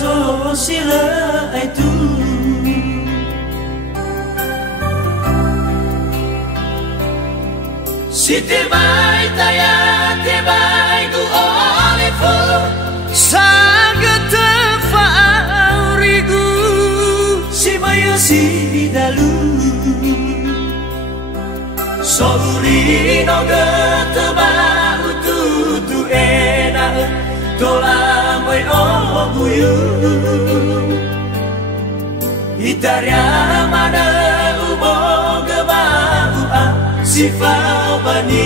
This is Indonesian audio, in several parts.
zo sila ai tu si te vai taya te vai du ole fo sagata faurigu si maya si dalu sorri no gata ba tu ena tola mai o buyu itaria mana ubo gaba a si fa bani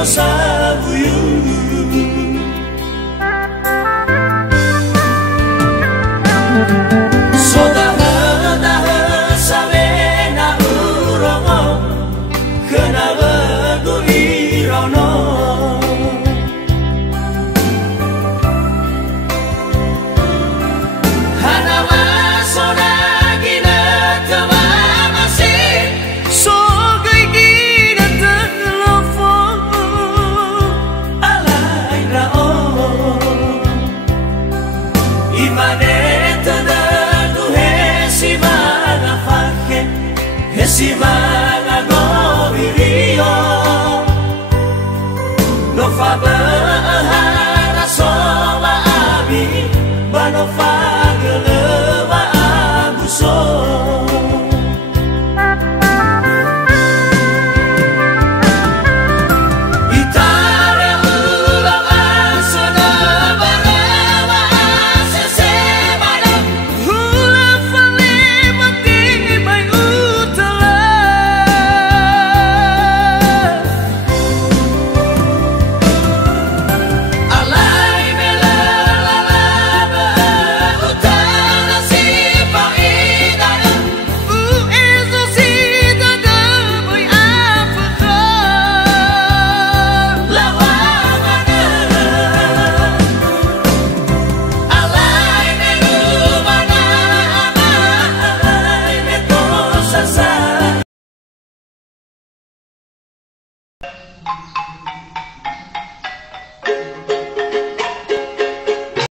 o sabuyu soda da savena urongo kana go irono si mana go virio no fa bahara so ba abi ba no fa gele ba abuso itare ula asana barama se mana ula fale mati bai